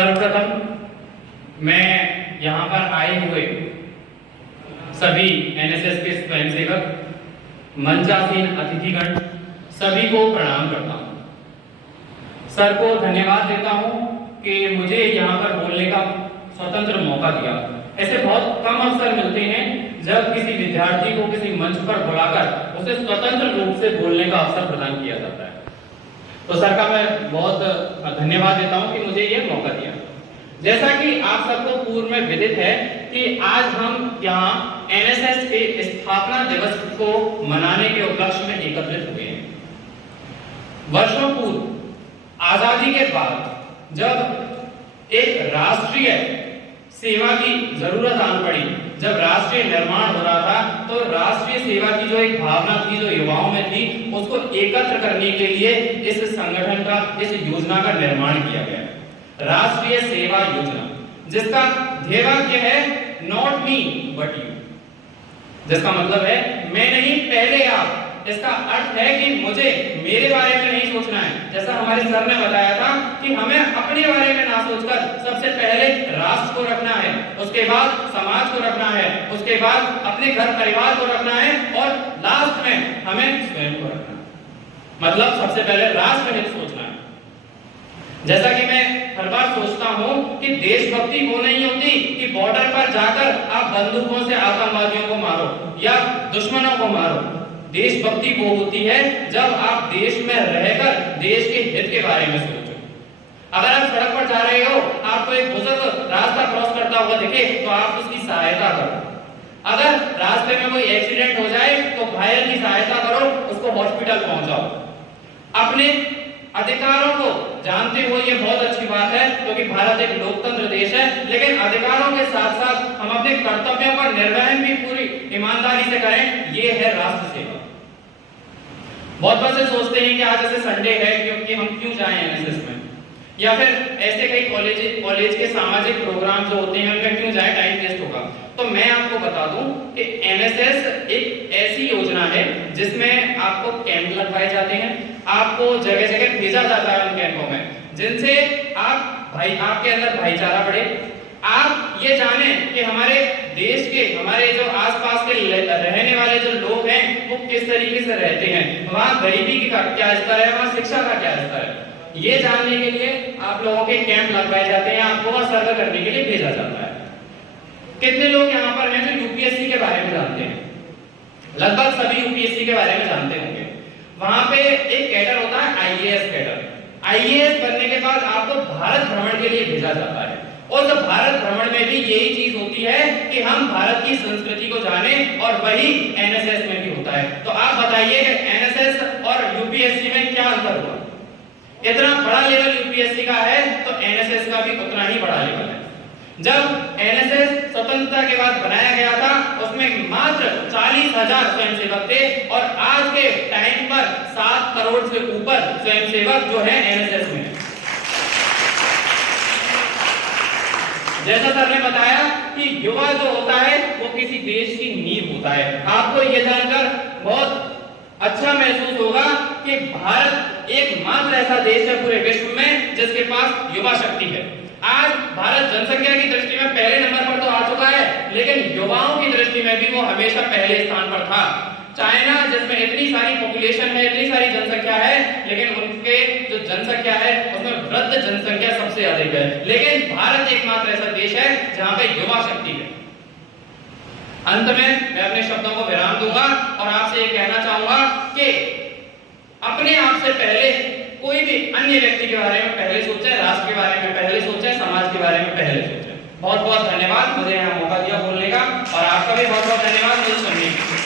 सर्वप्रथम मैं यहाँ पर आए हुए सभी एनएसएस के स्वयंसेवक, मंचासीन अतिथिगण सभी को प्रणाम करता हूँ। सर को धन्यवाद देता हूँ कि मुझे यहाँ पर बोलने का स्वतंत्र मौका दिया। ऐसे बहुत कम अवसर मिलते हैं जब किसी विद्यार्थी को किसी मंच पर बुलाकर उसे स्वतंत्र रूप से बोलने का अवसर प्रदान किया जाता है। तो सर का मैं बहुत धन्यवाद देता हूँ कि मुझे ये मौका दिया। जैसा कि आप सबको पूर्व में विदित है कि आज हम यहाँ एनएसएस के स्थापना दिवस को मनाने के उपलक्ष्य में एकत्रित हुए हैं। वर्षों पूर्व आजादी के बाद जब एक राष्ट्रीय सेवा की जरूरत आन पड़ी, जब राष्ट्रीय निर्माण हो रहा था, तो राष्ट्रीय सेवा की जो एक भावना थी जो युवाओं में थी, उसको एकत्र करने के लिए इस संगठन का, इस योजना का निर्माण किया गया। राष्ट्रीय सेवा योजना, जिसका ध्येय वाक्य है नॉट मी बट यू, जिसका मतलब है मैं नहीं पहले आप। इसका अर्थ है कि मुझे मेरे बारे में नहीं सोचना है। जैसा हमारे सर ने बताया था कि हमें अपने बारे में ना सोचकर सबसे पहले राष्ट्र को रखना है, उसके बाद समाज को रखना है, उसके बाद अपने घर परिवार को रखना है और लास्ट में हमें स्वयं को रखना है। मतलब सबसे पहले राष्ट्र हित सोचना है। जैसा कि मैं हर बार सोचता हूं कि देशभक्ति वो नहीं होती कि बॉर्डर पर जाकर आप बंदूकों से आतंकवादियों को मारो या दुश्मनों को मारो। देशभक्ति वो होती है जब आप देश में रहकर देश के हित के बारे में सोचो। अगर आप सड़क पर जा रहे हो, आपको एक बुजुर्ग रास्ता क्रॉस करता हुआ दिखे तो आप उसकी सहायता करो। अगर रास्ते में कोई एक्सीडेंट हो जाए तो घायल की सहायता करो, उसको हॉस्पिटल पहुंचाओ। अपने अधिकारों को जानते हो, ये बहुत अच्छी बात है क्योंकि भारत एक लोकतंत्र देश है, लेकिन अधिकारों के साथ साथ हम अपने कर्तव्यों का निर्वहन भी पूरी ईमानदारी से करें, ये है राष्ट्र सेवा। बहुत बच्चे सोचते हैं कि आज ऐसे संडे है क्योंकि हम क्यों जाएं एनएसएस में, या फिर ऐसे कई कॉलेज के सामाजिक प्रोग्राम जो होते हैं उनमें क्यों जाएं, टाइम वेस्ट होगा। तो मैं आपको बता दूं कि एनएसएस एक ऐसी योजना है जिसमें आपको कैंप लगवाए जाते हैं, आपको जगह जगह भेजा जाता है उन कैंपों में, जिनसे आपके अंदर भाईचारा बढ़े। आप ये जाने कि हमारे देश के, हमारे जो आसपास के रहने वाले जो लोग हैं वो किस तरीके से रहते हैं, वहाँ गरीबी का क्या स्तर है, वहाँ शिक्षा का क्या स्तर है। ये जानने के लिए आप लोगों के कैंप लगवाए जाते हैं, आपको वहाँ सर्वे करने के लिए भेजा जाता है। कितने लोग यहाँ पर हैं जो यूपीएससी के बारे में जानते हैं? लगभग सभी यूपीएससी के बारे में जानते होंगे। वहां पे एक कैडर होता है आईएएस कैडर। आईएएस बनने के बाद आपको भारत भ्रमण के लिए भेजा जाता है, और जब भारत भ्रमण में भी यही चीज होती है कि हम भारत की संस्कृति को जाने, और वही एनएसएस में भी होता है। तो आप बताइए एनएसएस और यूपीएससी में क्या अंतर हुआ? इतना बड़ा लेवल यूपीएससी का है तो एनएसएस का भी उतना ही बड़ा लेवल है। जब एनएसएस स्वतंत्रता के बाद बनाया गया था, उसमें मात्र 40,000 स्वयंसेवक थे, और आज के टाइम पर 7 करोड़ से ऊपर स्वयंसेवक जो है एनएसएस में। जैसा सर ने बताया कि युवा जो होता है वो किसी देश की नींव होता है। आपको यह जानकर बहुत अच्छा महसूस होगा कि भारत एकमात्र ऐसा देश है पूरे विश्व में जिसके पास युवा शक्ति है। आज भारत जनसंख्या की दृष्टि में पहले नंबर पर तो आ चुका है, लेकिन युवाओं की दृष्टि में भी वो हमेशा पहले स्थान पर था। चाइना, जिसमें इतनी सारी पॉपुलेशन है, इतनी सारी जनसंख्या है, लेकिन उनके जो जनसंख्या है उसमें वृद्ध जनसंख्या सबसे अधिक है, लेकिन भारत एकमात्र ऐसा देश है जहां पे युवा शक्ति है। अंत में मैं अपने शब्दों को विराम दूंगा और आपसे ये कहना चाहूंगा कि अपने आप से पहले कोई भी अन्य व्यक्ति के बारे में पहले सोचें, राष्ट्र के बारे में पहले सोचें, समाज के बारे में पहले सोचें। बहुत बहुत धन्यवाद मुझे यहाँ मौका दिया बोलने का, और आपका भी बहुत बहुत धन्यवाद मुझे सुनने के लिए।